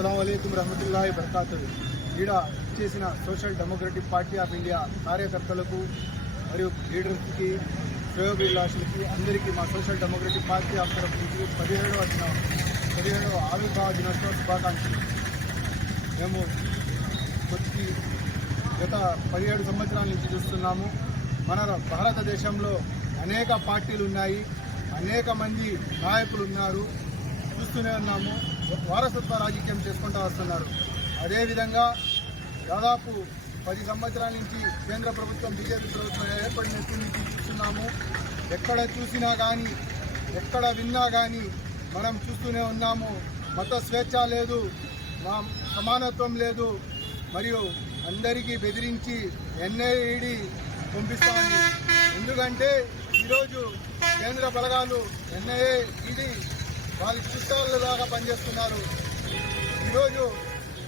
अस्सलाम वालेकुम रहमतुल्लाहि बरकातुहू। ఈడ చేసిన social democratic party of India కార్యకర్తలకు మరియు లీడర్స్కి శ్రేయోభిలాషులకి అందరికీ మా సోషల్ డెమోక్రటిక్ పార్టీ ఆఫ్ తరఫు నుంచి 17వ ఆవిర్భావ దినోత్సవ శుభాకాంక్షలు. మేము గత 17 సంవత్సరాల నుంచి చూస్తున్నాము. మన భారతదేశంలో అనేక పార్టీలు ఉన్నాయి, అనేక మంది నాయకులు ఉన్నారు, చూస్తూనే ఉన్నాము. వారసత్వ రాజకీయం చేసుకుంటూ వస్తున్నారు. అదేవిధంగా దాదాపు 10 సంవత్సరాల నుంచి కేంద్ర ప్రభుత్వం బీజేపీ ప్రభుత్వం ఏర్పడినట్టు నుంచి చూస్తున్నాము. ఎక్కడ చూసినా కానీ, ఎక్కడ విన్నా కానీ మనం చూస్తూనే ఉన్నాము. మత స్వేచ్ఛ లేదు, సమానత్వం లేదు, మరియు అందరికీ బెదిరించి ఎన్ఐఈడి పంపిస్తోంది. ఎందుకంటే ఈరోజు కేంద్ర బలగాలు ఎన్ఐఏ ఈడీ వాళ్ళ చుట్టాలలాగా పనిచేస్తున్నారు. ఈరోజు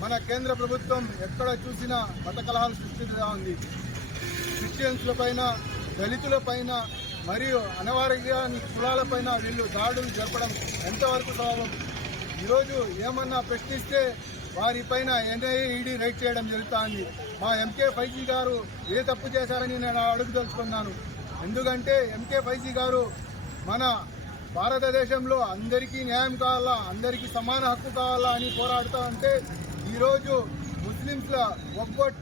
మన కేంద్ర ప్రభుత్వం ఎక్కడ చూసినా మత కలహాలు సృష్టిస్తూ ఉంది. క్రిస్టియన్స్ల పైన, దళితుల పైన మరియు అనవారిగాని కులాలపైన వీళ్ళు దాడులు జరపడం ఎంతవరకు సవాలం? ఈరోజు ఏమన్నా ప్రశ్నిస్తే వారిపైన ఎన్ఐఏ ఈడీ రైడ్ చేయడం జరుగుతుంది. మా ఎంకే ఫైజీ గారు ఏ తప్పు చేశారని నేను అడుగుదలుచుకున్నాను. ఎందుకంటే ఎంకే ఫైజీ గారు మన భారతదేశంలో అందరికీ న్యాయం కావాలా, అందరికీ సమాన హక్కు కావాలా అని పోరాడుతూ ఉంటే ఈరోజు ముస్లింస్ల ఒక్కొట్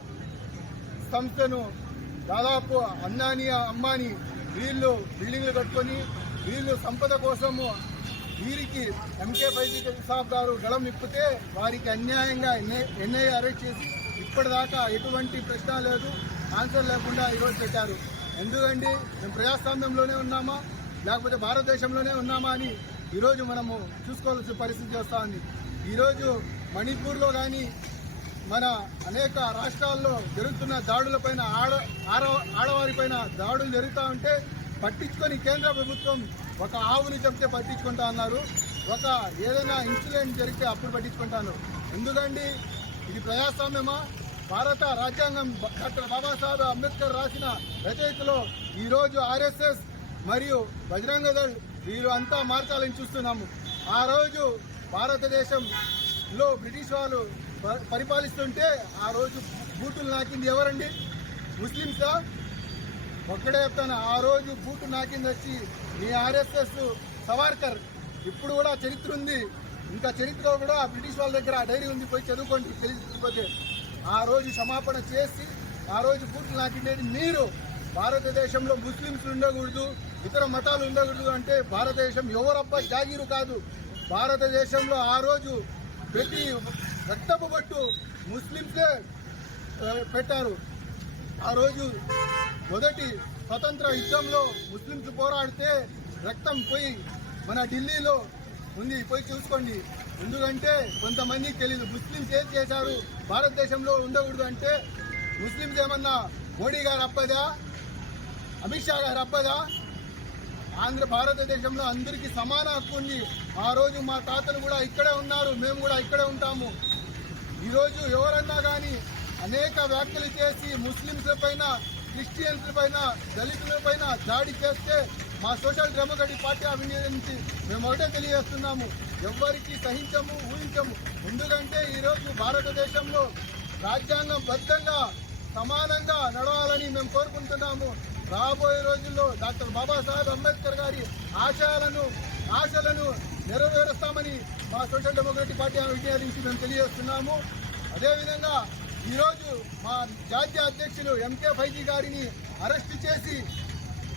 సంస్థను దాదాపు అంబానీ వీళ్ళు బిల్డింగ్లు కట్టుకొని వీళ్ళు సంపద కోసము వీరికి ఎంకే ఫైజీ సాబ్ గారు గళం నిప్పితే వారికి అన్యాయంగా ఎన్ఐఏ అరెస్ట్ చేసి ఇప్పటిదాకా ఎటువంటి ప్రశ్న లేదు, ఆన్సర్ లేకుండా ఈరోజు పెట్టారు. ఎందుకంటే మేము ప్రజాస్వామ్యంలోనే ఉన్నామా లేకపోతే భారతదేశంలోనే ఉన్నామా అని ఈరోజు మనము చూసుకోవాల్సిన పరిస్థితి వస్తూ ఉంది. ఈరోజు మణిపూర్లో కానీ మన అనేక రాష్ట్రాల్లో జరుగుతున్న దాడులపైన ఆడవారిపైన దాడులు జరుగుతూ ఉంటే పట్టించుకొని కేంద్ర ప్రభుత్వం ఒక ఆవుని చెప్తే పట్టించుకుంటా అన్నారు, ఒక ఏదైనా ఇన్సిడెంట్ జరిగితే అప్పుడు పట్టించుకుంటాను. ఎందుకండి ఇది ప్రజాస్వామ్యమా? భారత రాజ్యాంగం డాక్టర్ బాబాసాహెబ్ అంబేద్కర్ రాసిన రచయితలో ఈరోజు ఆర్ఎస్ఎస్ మరియు బజరంగ దళ్ వీరు అంతా మార్చాలని చూస్తున్నాము. ఆ రోజు భారతదేశంలో బ్రిటిష్ వాళ్ళు పరిపాలిస్తుంటే ఆ రోజు బూటులు నాకింది ఎవరండి? ముస్లింసా? ఒక్కడే చెప్తాను, ఆ రోజు బూటు నాకింది వచ్చి మీ ఆర్ఎస్ఎస్ సవార్కర్. ఇప్పుడు కూడా చరిత్ర ఉంది, ఇంకా చరిత్ర కూడా బ్రిటిష్ వాళ్ళ దగ్గర డైరీ ఉంది, పోయి చదువుకోండి తెలిసిపోతే. ఆ రోజు క్షమాపణ చేసి ఆ రోజు బూట్లు నాకిండేది మీరు. భారతదేశంలో ముస్లింస్ ఉండకూడదు, ఇతర మతాలు ఉండకూడదు అంటే భారతదేశం ఎవరబ్బా జాగీరు కాదు. భారతదేశంలో ఆ రోజు ప్రతి రక్తపు బట్టు ముస్లింసే పెట్టారు. ఆ రోజు మొదటి స్వతంత్ర యుద్ధంలో ముస్లింస్ పోరాడితే రక్తం పోయి మన ఢిల్లీలో ఉంది, పోయి చూసుకోండి. ఎందుకంటే కొంతమందికి తెలియదు ముస్లింస్ ఏం చేశారు భారతదేశంలో ఉండకూడదు అంటే. ముస్లింస్ ఏమన్నా మోడీ గారు అబ్బదా, అమిత్ షా గారు అబ్బదా? భారతదేశంలో అందరికీ సమాన హక్కు ఉంది. ఆ రోజు మా తాతలు కూడా ఇక్కడే ఉన్నారు, మేము కూడా ఇక్కడే ఉంటాము. ఈరోజు ఎవరన్నా కానీ అనేక వ్యాఖ్యలు చేసి ముస్లింస్ల పైన, క్రిస్టియన్స్ల పైన, దళితుల పైన దాడి చేస్తే మా social democratic party of India నుంచి మేము ఒకటే తెలియజేస్తున్నాము, ఎవ్వరికి సహించము, ఊహించము. ఎందుకంటే ఈరోజు భారతదేశంలో రాజ్యాంగం బద్ధంగా సమానంగా నడవాలని మేము కోరుకుంటున్నాము. రాబోయే రోజుల్లో డాక్టర్ బాబాసాహెబ్ అంబేద్కర్ గారి ఆశలను నెరవేరుస్తామని మా social democratic party of India నుంచి మేము తెలియజేస్తున్నాము. అదేవిధంగా ఈరోజు మా జాతీయ అధ్యక్షులు ఎంకే ఫైజీ గారిని అరెస్టు చేసి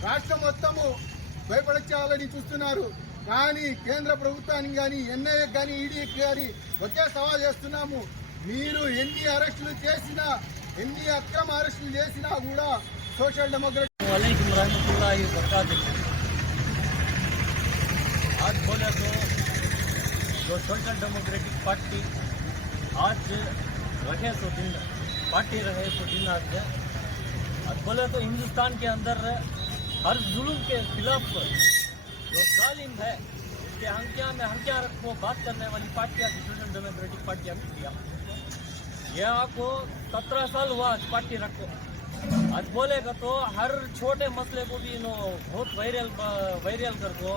రాష్ట్రం మొత్తము భయపడచేయాలని చూస్తున్నారు. కానీ కేంద్ర ప్రభుత్వానికి కానీ, ఎన్ఐఏ కానీ, ఈడీకి కానీ ఒకే సవాల్ చేస్తున్నాము, మీరు ఎన్ని అరెస్టులు చేసినా, ఎన్ని అక్రమ అరెస్టులు చేసినా కూడా सोशल डेमोक्रेटिक वालेकुम रहमतुल्लाहि वबरकातुहू। आज बोले तो जो सोशल डेमोक्रेटिक पार्टी आज रहे तो दिन पार्टी रहे तो दिन आज बोले तो हिंदुस्तान के अंदर हर जुल्म के खिलाफ जो जालिम है उसके हंकिया रखो बात करने वाली पार्टी आज social democratic party of India. यह आपको 17 साल हुआ आज पार्टी रखो। आज बोलेगा तो हर छोटे मसले को भी बहुत वायरल कर दो,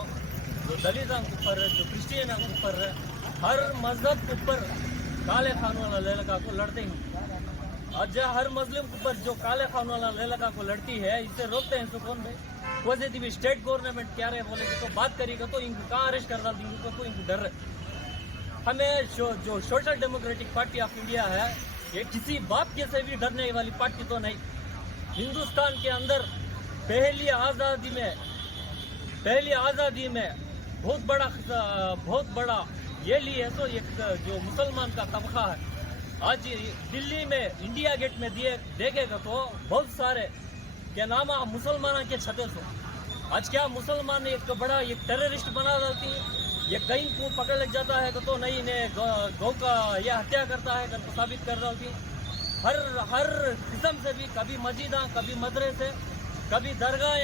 जो दलितों के ऊपर, जो क्रिश्चियन के ऊपर, हर मजहब के ऊपर काले खान वाला लड़का को लड़ते हैं। आज हर मुस्लिम के ऊपर जो काले खान वाला लड़का को लड़ती है, इसे रोकते हैं सुकून भाई। पॉजिटिव स्टेट गवर्नमेंट क्या रहे बोलेगी तो बात करेगा तो इनको कहाँ अरेस्ट कर डाल देंगे तो इनको डर है। हमें जो social democratic party of India है, ये किसी बाप के से भी डरने वाली पार्टी तो नहीं। हिंदुस्तान के अंदर पहली आज़ादी में बहुत बड़ा ये लिए तो एक जो मुसलमान का तबका है। आज दिल्ली में इंडिया गेट में देखेगा तो बहुत सारे क्या नाम मुसलमान के छते सो। आज क्या मुसलमान एक बड़ा एक टेररिस्ट बना डालती है। ये कहीं को पकड़ लग जाता है तो नहीं इन्हें गौ का यह हत्या करता है कर साबित कर डालती। हर किस्म से भी, कभी मस्जिदा, कभी मदरसे, कभी दरगाह,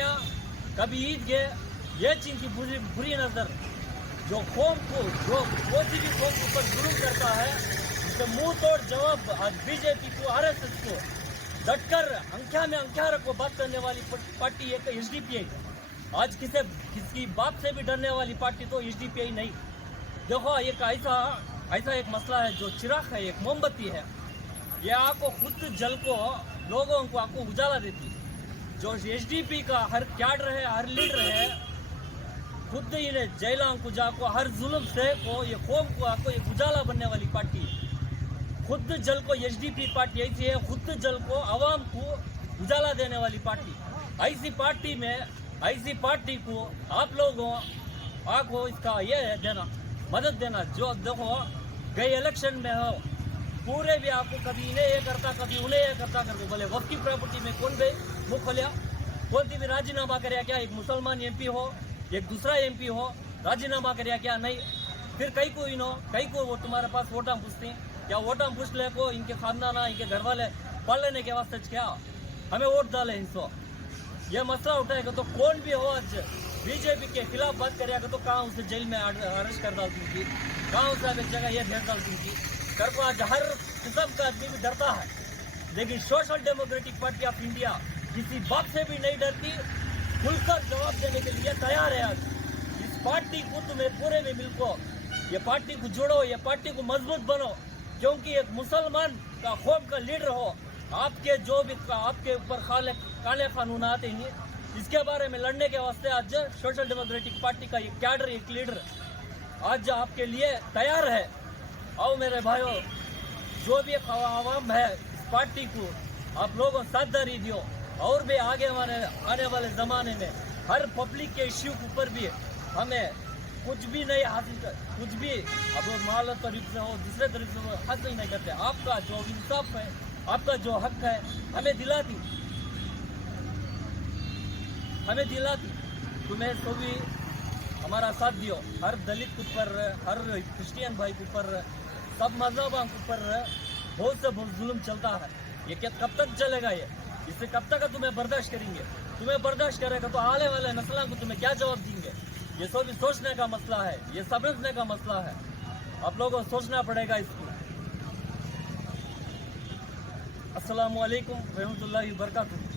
कभी ईदगाह, ये चीज की बुरी नजर जो कौम को जो कोई भी कौम के ऊपर जुल्म करता है तो मुंह तोड़ जवाब आज बीजेपी को, आरएसएस को डटकर अंख्या में अंख्या रखो बात करने वाली पार्टी है एसडीपीआई। आज किसी बाप से भी डरने वाली पार्टी तो एसडीपीआई नहीं। देखो एक ऐसा एक मसला है, जो चिराग है, एक मोमबत्ती है, ये आपको खुद जल को लोगों को आपको उजाला देती है। जो एसडीपी का हर कैडर है, हर लीडर है, खुद इन्हें जैलां को जाको हर जुल्म से को ये कौम को आपको एक उजाला बनने वाली पार्टी है। खुद जल को एसडीपी पार्टी ऐसी है, खुद जल को आवाम को उजाला देने वाली पार्टी। ऐसी पार्टी को आप लोगों आपको इसका ये देना, मदद देना। जो देखो गए इलेक्शन में हो पूरे भी आपको कभी इन्हें ये करता, कभी उन्हें ये करता करके बोले वक्त की प्रॉपर्टी में कौन गए मुख खोलिया, कौन सी भी राजीनामा करे क्या? एक मुसलमान एमपी हो, एक दूसरा एमपी हो, राजीनामा करे क्या? नहीं। फिर कई को वो तुम्हारे पास वोटा पूछते हैं क्या? वोटा पूछ ले को इनके खानदाना, इनके घर वाले पाल लेने के वास्ते क्या हमें वोट डाले इनको? ये मसला उठाएगा तो कौन भी हो आज बीजेपी के खिलाफ बात करेगा तो कहाँ उसे जेल में अरेस्ट कर डालती थी, कहाँ उसे एक जगह ये भेज डालती थी कर को। आज हर किस्म का आदमी भी डरता है, लेकिन social democratic party of India किसी बात से भी नहीं डरती, खुलकर जवाब देने के लिए तैयार है। आज इस पार्टी को तुम्हें पूरे में मिलको ये पार्टी को जोड़ो, ये पार्टी को मजबूत बनो, क्योंकि एक मुसलमान का कौम का लीडर हो, आपके जो भी आपके ऊपर काले कानून आते हैं, इसके बारे में लड़ने के वास्ते आज सोशल डेमोक्रेटिक पार्टी का एक कैडर, एक लीडर आज आपके लिए तैयार है। आओ मेरे भाइयों, जो भी आवाम है इस पार्टी को आप लोगों साझेदारी दियो, और भी आगे आने वाले ज़माने में हर पब्लिक के इश्यू के ऊपर भी हमें कुछ भी नहीं हासिल कर, कुछ भी अब माल तरीके से हो, दूसरे तरीके से हासिल नहीं करते। आपका जो इंसाफ है, आपका जो हक है हमें दिलाती तुम्हें तो भी हमारा साथ दियो। हर दलित के ऊपर, हर क्रिश्चियन भाई के ऊपर, सब मजहबों के ऊपर बहुत से बहुत जुल्म चलता है। ये क्या कब तक चलेगा? ये इससे कब तक तुम्हें बर्दाश्त करेंगे? तुम्हें बर्दाश्त करेगा तो आने वाले नस्लों को तुम्हें क्या जवाब देंगे? ये सब सोचने का मसला है, ये समझने का मसला है। आप लोगों को सोचना पड़ेगा इसको। अस्सलामु अलैकुम रहमतुल्लाहि व बरकातुहू।